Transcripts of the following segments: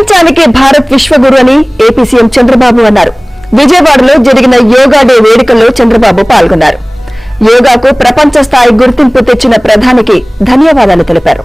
ప్రపంచానికి భారత్ విశ్వగురు అని AP CM Chandrababu అన్నారు. విజయవాడలో జరిగిన యోగా డే వేడుకల్లో చంద్రబాబు పాల్గొన్నారు. యోగాకు ప్రపంచ స్థాయి గుర్తింపు తెచ్చిన ప్రధానికి ధన్యవాదాలు తెలిపారు.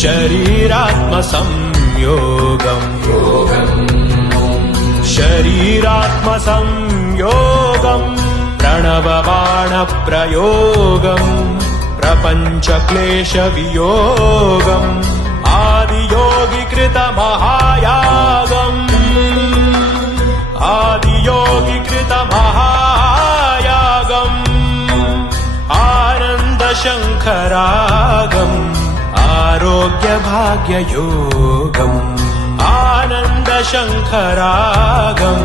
शरीरात्म संयोगम शरीरात्म संयोगम प्रणवबाण प्रयोगम प्रपंच क्लेश वियोगम आदियोगीकृत महायागम आदियोगीकृत महायागम आनंद शंकरागम आरोग्य भाग्य योगम आनंद शंकरागम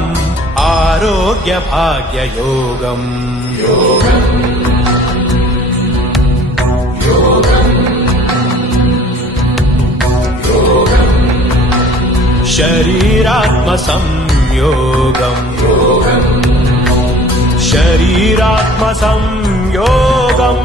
आरोग्य भाग्य योगम शरीरात्म संयोगम शरीरात्म संयोगम